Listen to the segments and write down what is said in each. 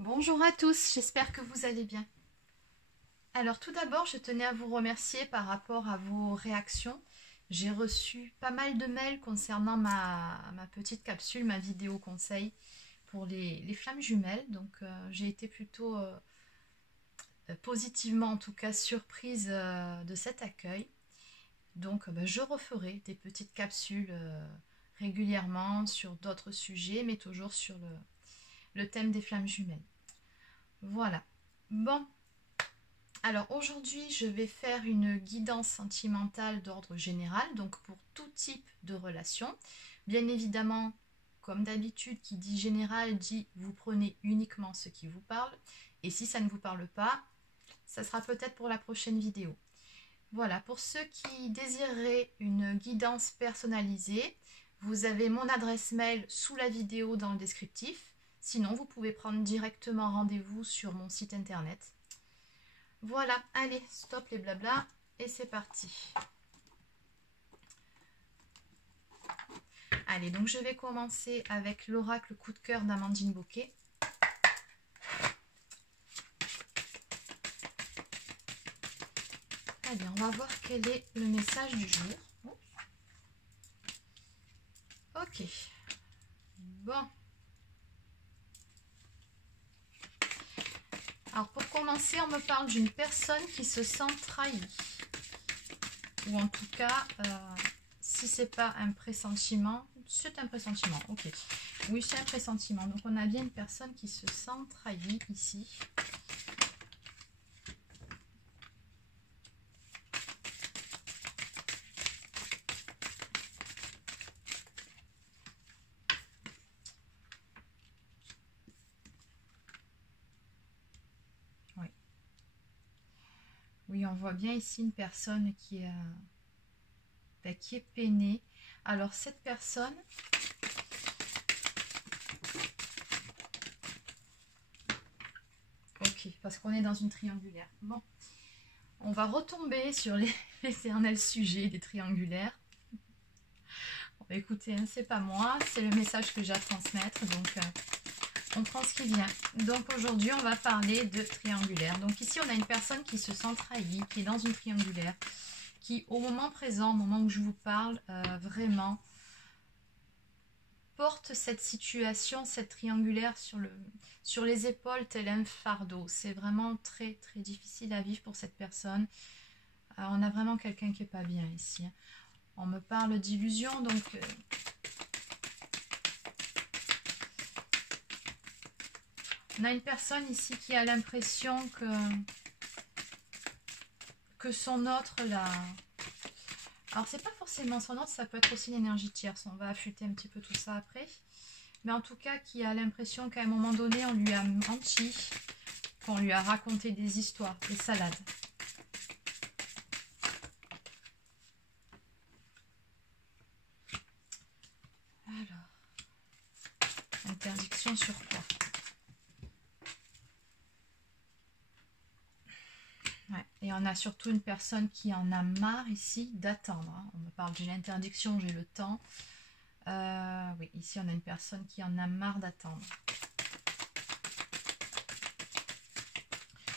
Bonjour à tous, j'espère que vous allez bien. Alors tout d'abord, je tenais à vous remercier par rapport à vos réactions. J'ai reçu pas mal de mails concernant ma petite capsule, ma vidéo conseil pour les flammes jumelles. Donc j'ai été plutôt positivement en tout cas surprise de cet accueil. Donc je referai des petites capsules régulièrement sur d'autres sujets, mais toujours sur le thème des flammes jumelles. Voilà. Bon, alors aujourd'hui je vais faire une guidance sentimentale d'ordre général, donc pour tout type de relation. Bien évidemment, comme d'habitude, qui dit général dit vous prenez uniquement ce qui vous parle, et si ça ne vous parle pas, ça sera peut-être pour la prochaine vidéo. Voilà, pour ceux qui désireraient une guidance personnalisée, vous avez mon adresse mail sous la vidéo dans le descriptif. Sinon, vous pouvez prendre directement rendez-vous sur mon site internet. Voilà, allez, stop les blabla et c'est parti. Allez, donc je vais commencer avec l'oracle coup de cœur d'Amandine Bocquet. Allez, on va voir quel est le message du jour. Ok, bon. Alors pour commencer, on me parle d'une personne qui se sent trahie. Ou en tout cas, si c'est pas un pressentiment, c'est un pressentiment, ok. Oui, c'est un pressentiment. Donc on a bien une personne qui se sent trahie ici. Oui, on voit bien ici une personne qui est peinée. Alors cette personne, ok, parce qu'on est dans une triangulaire. Bon, on va retomber sur l'éternel sujet des triangulaires. Bon, écoutez, hein, c'est pas moi, c'est le message que j'ai à transmettre, donc on prend ce qui vient. Donc aujourd'hui, on va parler de triangulaire. Donc ici, on a une personne qui se sent trahie, qui est dans une triangulaire, qui au moment présent, au moment où je vous parle, vraiment porte cette situation, cette triangulaire sur les épaules tel un fardeau. C'est vraiment très très difficile à vivre pour cette personne. On a vraiment quelqu'un qui n'est pas bien ici. On me parle d'illusion, donc... on a une personne ici qui a l'impression que son autre là... Alors c'est pas forcément son autre, ça peut être aussi l'énergie tierce. On va affûter un petit peu tout ça après. Mais en tout cas, qui a l'impression qu'à un moment donné, on lui a menti, qu'on lui a raconté des histoires, des salades. Alors, interdiction sur quoi? Ouais. Et on a surtout une personne qui en a marre ici d'attendre. Hein. On me parle d'une interdiction, j'ai le temps. Oui, ici on a une personne qui en a marre d'attendre.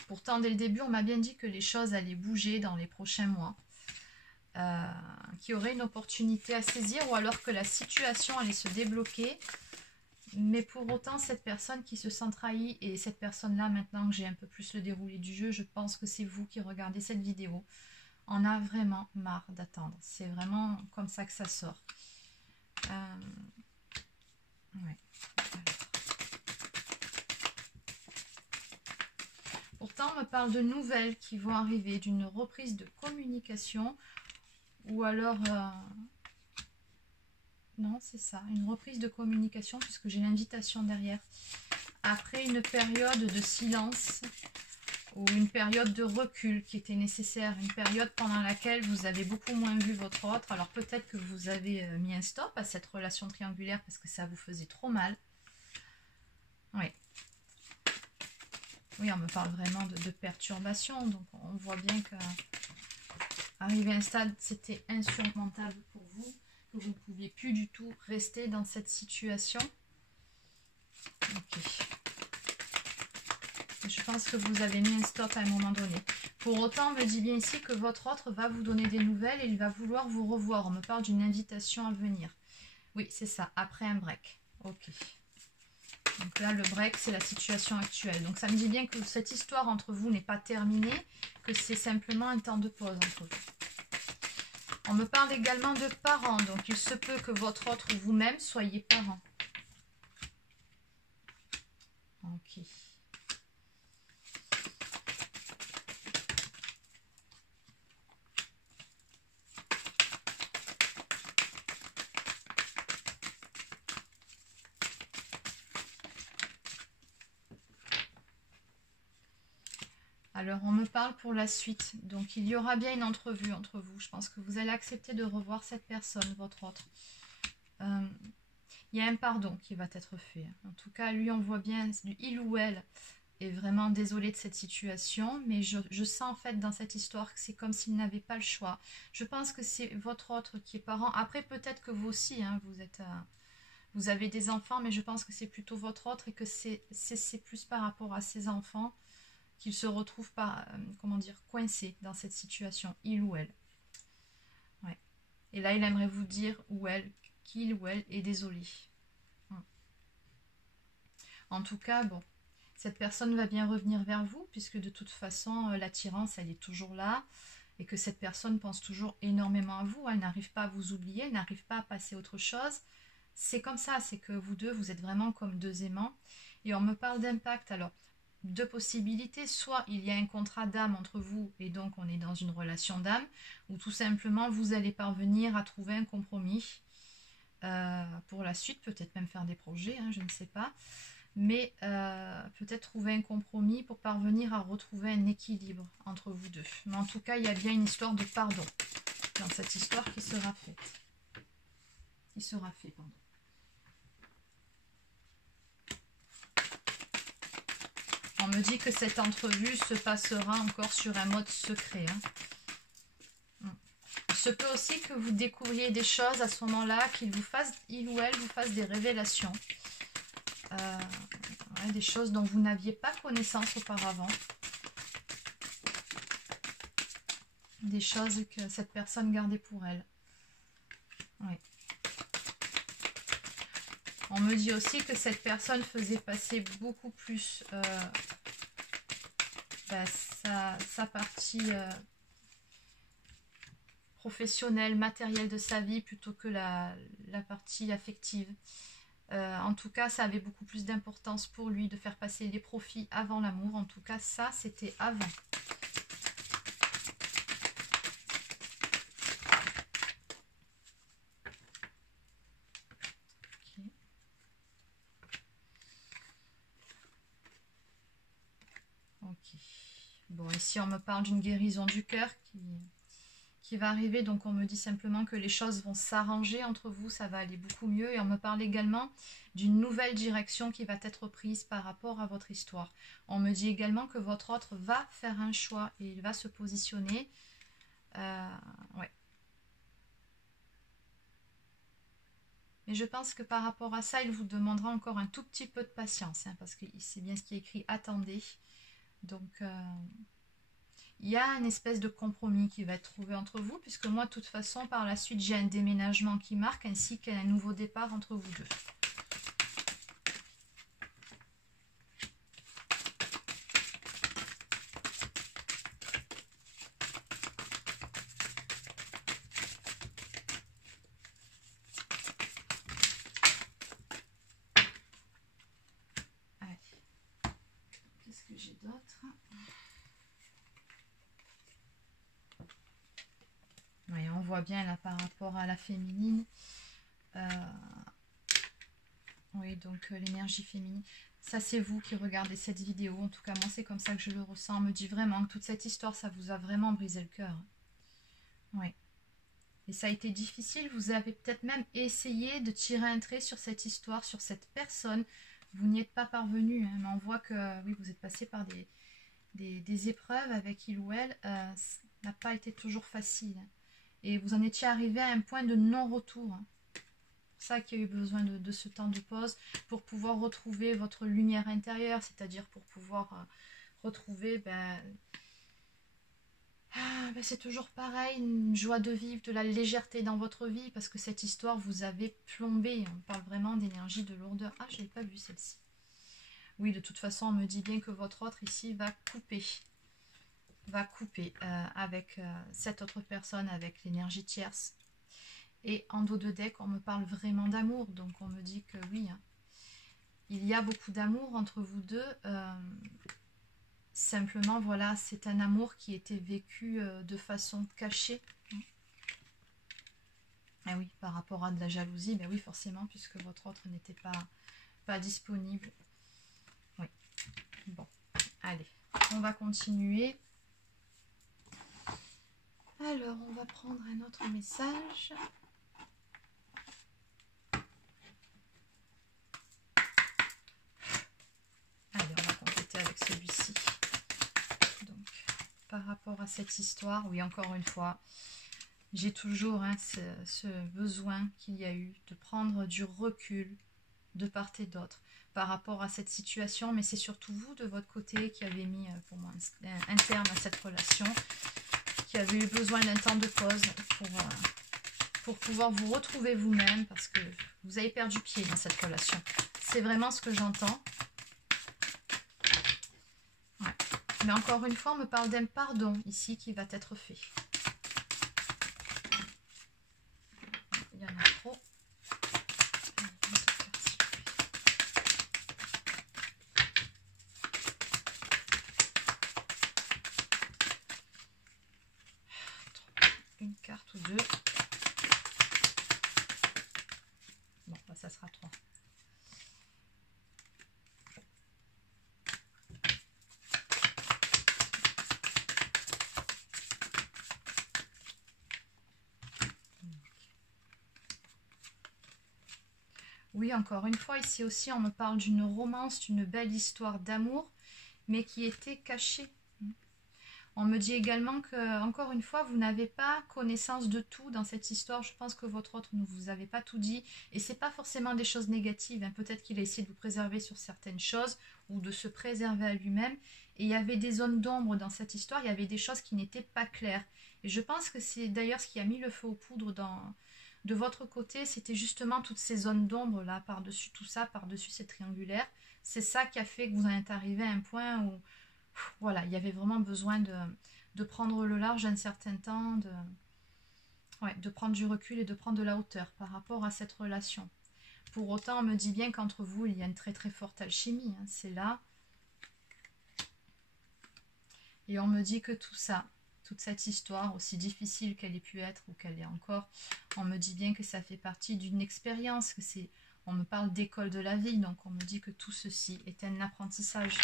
Pourtant, dès le début, on m'a bien dit que les choses allaient bouger dans les prochains mois. Qu'il y aurait une opportunité à saisir ou alors que la situation allait se débloquer. Mais pour autant, cette personne qui se sent trahie, et cette personne-là, maintenant que j'ai un peu plus le déroulé du jeu, je pense que c'est vous qui regardez cette vidéo, en a vraiment marre d'attendre. C'est vraiment comme ça que ça sort. Ouais. Pourtant, on me parle de nouvelles qui vont arriver, d'une reprise de communication, ou alors... non, c'est ça, une reprise de communication, puisque j'ai l'invitation derrière. Après une période de silence, ou une période de recul qui était nécessaire, une période pendant laquelle vous avez beaucoup moins vu votre autre. Alors peut-être que vous avez mis un stop à cette relation triangulaire parce que ça vous faisait trop mal. Oui. Oui, on me parle vraiment de perturbation, donc on voit bien qu'arriver à un stade, c'était insurmontable pour vous, que vous ne pouviez plus du tout rester dans cette situation. Ok. je pense que vous avez mis un stop à un moment donné. Pour autant, on me dit bien ici que votre autre va vous donner des nouvelles et il va vouloir vous revoir. On me parle d'une invitation à venir. Oui, c'est ça, après un break. Ok. Donc là, le break, c'est la situation actuelle. Donc ça me dit bien que cette histoire entre vous n'est pas terminée, que c'est simplement un temps de pause entre vous. On me parle également de parents. Donc il se peut que votre autre ou vous-même soyez parents. Ok. Alors, on me parle pour la suite. Donc, il y aura bien une entrevue entre vous. Je pense que vous allez accepter de revoir cette personne, votre autre. Il y a un pardon qui va être fait. En tout cas, lui, on voit bien, il ou elle est vraiment désolé de cette situation. Mais je sens en fait dans cette histoire que c'est comme s'il n'avait pas le choix. Je pense que c'est votre autre qui est parent. Après, peut-être que vous aussi, hein, vous avez des enfants, mais je pense que c'est plutôt votre autre et que c'est plus par rapport à ses enfants qu'il se retrouve pas, comment dire, coincé dans cette situation, il ou elle. Ouais. Et là, il aimerait vous dire ou elle, qu'il ou elle est désolé. En tout cas, bon, cette personne va bien revenir vers vous, puisque de toute façon, l'attirance, elle est toujours là, et que cette personne pense toujours énormément à vous, elle n'arrive pas à vous oublier, elle n'arrive pas à passer à autre chose. C'est comme ça, c'est que vous deux, vous êtes vraiment comme deux aimants, et on me parle d'impact. Alors, deux possibilités, soit il y a un contrat d'âme entre vous et donc on est dans une relation d'âme, ou tout simplement vous allez parvenir à trouver un compromis pour la suite, peut-être même faire des projets, hein, je ne sais pas, mais peut-être trouver un compromis pour parvenir à retrouver un équilibre entre vous deux. Mais en tout cas, il y a bien une histoire de pardon dans cette histoire qui sera faite. Pardon. On me dit que cette entrevue se passera encore sur un mode secret. Hein. Il se peut aussi que vous découvriez des choses à ce moment-là, il ou elle vous fasse des révélations. Ouais, des choses dont vous n'aviez pas connaissance auparavant. Des choses que cette personne gardait pour elle. Oui. On me dit aussi que cette personne faisait passer beaucoup plus sa partie professionnelle, matérielle de sa vie plutôt que la partie affective. En tout cas, ça avait beaucoup plus d'importance pour lui de faire passer les profits avant l'amour. En tout cas, ça, c'était avant. Ok. Bon, ici, on me parle d'une guérison du cœur qui va arriver. Donc, on me dit simplement que les choses vont s'arranger entre vous. Ça va aller beaucoup mieux. Et on me parle également d'une nouvelle direction qui va être prise par rapport à votre histoire. On me dit également que votre autre va faire un choix et il va se positionner. Ouais. Mais je pense que par rapport à ça, il vous demandera encore un tout petit peu de patience. Hein, parce que c'est bien ce qui est écrit « attendez ». Donc, il y a une espèce de compromis qui va être trouvé entre vous, puisque moi, de toute façon, par la suite, j'ai un déménagement qui marque, ainsi qu'un nouveau départ entre vous deux. Allez. Qu'est-ce que j'ai d'autre ? Oui, on voit bien là par rapport à la féminine. Oui, donc l'énergie féminine. Ça, c'est vous qui regardez cette vidéo. En tout cas, moi, c'est comme ça que je le ressens. On me dit vraiment que toute cette histoire, ça vous a vraiment brisé le cœur. Oui. Et ça a été difficile. Vous avez peut-être même essayé de tirer un trait sur cette histoire, sur cette personne. Vous n'y êtes pas parvenu. Hein, mais on voit que, oui, vous êtes passé par des épreuves avec il ou elle. Ça n'a pas été toujours facile. Et vous en étiez arrivé à un point de non-retour. C'est ça qui a eu besoin de ce temps de pause pour pouvoir retrouver votre lumière intérieure, c'est-à-dire pour pouvoir retrouver, c'est toujours pareil, une joie de vivre, de la légèreté dans votre vie, parce que cette histoire vous avait plombé. On parle vraiment d'énergie, de lourdeur. Ah, je n'ai pas vu celle-ci. Oui, de toute façon, on me dit bien que votre autre ici va couper. Avec cette autre personne, avec l'énergie tierce. Et en dos de deck, on me parle vraiment d'amour. Donc on me dit que oui, hein, il y a beaucoup d'amour entre vous deux. Simplement, voilà, c'est un amour qui était vécu de façon cachée. Ah oui, par rapport à de la jalousie, ben oui, forcément, puisque votre autre n'était pas disponible. Oui. Bon, allez, on va continuer. Alors, on va prendre un autre message. Allez, on va compléter avec celui-ci. Donc, par rapport à cette histoire, oui, encore une fois, j'ai toujours ce besoin qu'il y a eu de prendre du recul de part et d'autre par rapport à cette situation, mais c'est surtout vous de votre côté qui avez mis pour moi un terme à cette relation, qui avez eu besoin d'un temps de pause pour pouvoir vous retrouver vous-même, parce que vous avez perdu pied dans cette relation. C'est vraiment ce que j'entends. Ouais. Mais encore une fois, on me parle d'un pardon ici qui va être fait. Il y en a trop. Une carte ou deux. Bon, bah, ça sera 3. Oui, encore une fois, ici aussi, on me parle d'une romance, d'une belle histoire d'amour, mais qui était cachée. On me dit également que, encore une fois, vous n'avez pas connaissance de tout dans cette histoire. Je pense que votre autre ne vous avait pas tout dit. Et ce n'est pas forcément des choses négatives. Hein. Peut-être qu'il a essayé de vous préserver sur certaines choses ou de se préserver à lui-même. Et il y avait des zones d'ombre dans cette histoire. Il y avait des choses qui n'étaient pas claires. Et je pense que c'est d'ailleurs ce qui a mis le feu aux poudres de votre côté. C'était justement toutes ces zones d'ombre là, par-dessus tout ça, par-dessus ces triangulaires. C'est ça qui a fait que vous en êtes arrivé à un point où... Voilà, il y avait vraiment besoin de prendre le large un certain temps, de prendre du recul et de prendre de la hauteur par rapport à cette relation. Pour autant, on me dit bien qu'entre vous, il y a une très très forte alchimie, hein, c'est là. Et on me dit que tout ça, toute cette histoire, aussi difficile qu'elle ait pu être ou qu'elle est encore, on me dit bien que ça fait partie d'une expérience, on me parle d'école de la vie, donc on me dit que tout ceci est un apprentissage.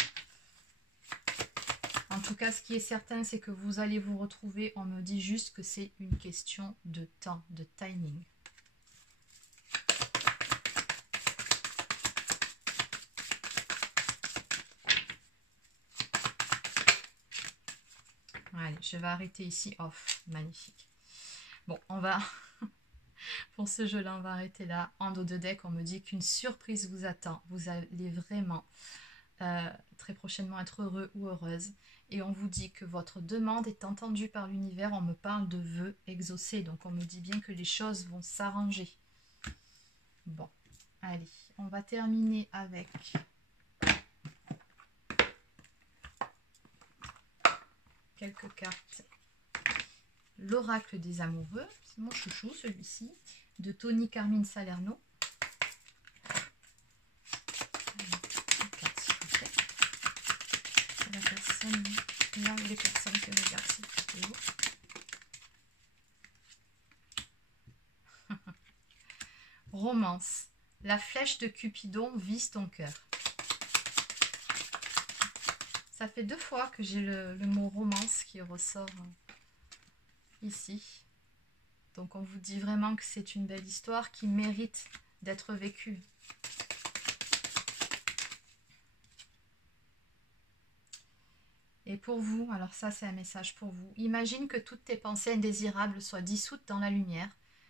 En tout cas, ce qui est certain, c'est que vous allez vous retrouver. On me dit juste que c'est une question de temps, de timing. Allez, je vais arrêter ici. Off, magnifique. Bon, on va... Pour ce jeu-là, on va arrêter là. En dos de deck, on me dit qu'une surprise vous attend. Vous allez vraiment très prochainement être heureux ou heureuse. Et on vous dit que votre demande est entendue par l'univers. On me parle de vœux exaucés. Donc on me dit bien que les choses vont s'arranger. Bon, allez, on va terminer avec quelques cartes. L'oracle des amoureux, c'est mon chouchou celui-ci, de Tony Carmine Salerno. La personne, là où les personnes qui regardent cette vidéo. Romance. La flèche de Cupidon vise ton cœur. Ça fait 2 fois que j'ai le mot romance qui ressort ici. Donc on vous dit vraiment que c'est une belle histoire qui mérite d'être vécue. Et pour vous, alors ça c'est un message pour vous, imagine que toutes tes pensées indésirables soient dissoutes dans la lumière,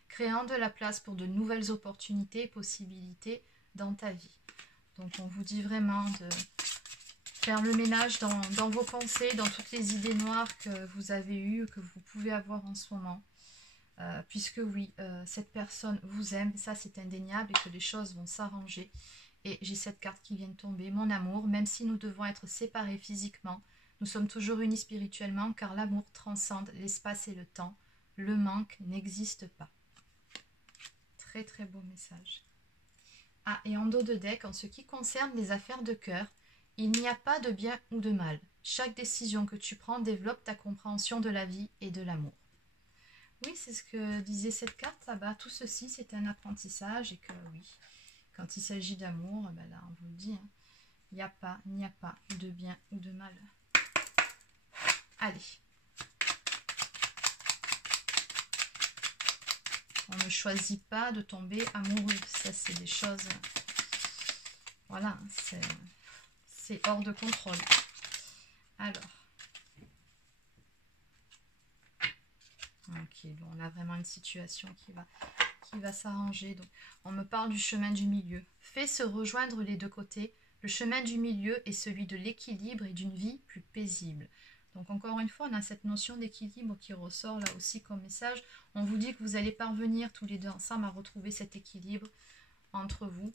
créant de la place pour de nouvelles opportunités et possibilités dans ta vie. Donc on vous dit vraiment faire le ménage dans vos pensées, dans toutes les idées noires que vous avez eues, que vous pouvez avoir en ce moment. Puisque oui, cette personne vous aime, ça c'est indéniable, et que les choses vont s'arranger. Et j'ai cette carte qui vient de tomber, mon amour, même si nous devons être séparés physiquement, nous sommes toujours unis spirituellement, car l'amour transcende l'espace et le temps. Le manque n'existe pas. Très très beau message. Ah, et en dos de deck, en ce qui concerne les affaires de cœur, il n'y a pas de bien ou de mal. Chaque décision que tu prends développe ta compréhension de la vie et de l'amour. Oui, c'est ce que disait cette carte là-bas. Tout ceci, c'est un apprentissage, et que oui, quand il s'agit d'amour, ben là, on vous le dit, hein, il n'y a pas de bien ou de mal. Allez. On ne choisit pas de tomber amoureux. Ça, c'est des choses... Voilà, c'est hors de contrôle. Alors. Ok, donc on a vraiment une situation qui va s'arranger. Donc, on me parle du chemin du milieu. Fais se rejoindre les deux côtés. Le chemin du milieu est celui de l'équilibre et d'une vie plus paisible. Donc encore une fois, on a cette notion d'équilibre qui ressort là aussi comme message. On vous dit que vous allez parvenir tous les deux ensemble à retrouver cet équilibre entre vous.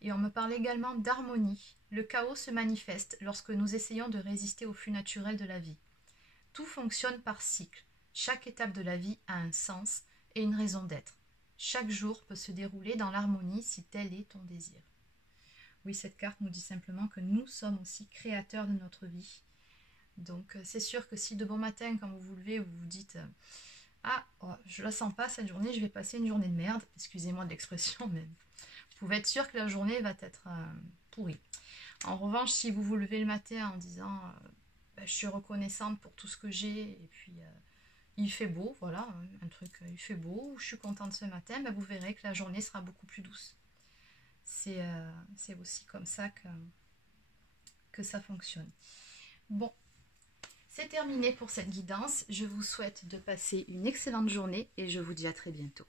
Et on me parle également d'harmonie. Le chaos se manifeste lorsque nous essayons de résister au flux naturel de la vie. Tout fonctionne par cycle. Chaque étape de la vie a un sens et une raison d'être. Chaque jour peut se dérouler dans l'harmonie si tel est ton désir. Oui, cette carte nous dit simplement que nous sommes aussi créateurs de notre vie. Donc c'est sûr que si de bon matin, quand vous vous levez, vous vous dites « Ah, oh, je la sens pas cette journée, je vais passer une journée de merde », excusez-moi de l'expression, mais vous pouvez être sûr que la journée va être pourrie. En revanche, si vous vous levez le matin en disant je suis reconnaissante pour tout ce que j'ai, et puis il fait beau, voilà, un truc, il fait beau, je suis contente ce matin, vous verrez que la journée sera beaucoup plus douce. C'est aussi comme ça que ça fonctionne. Bon, c'est terminé pour cette guidance. Je vous souhaite de passer une excellente journée et je vous dis à très bientôt.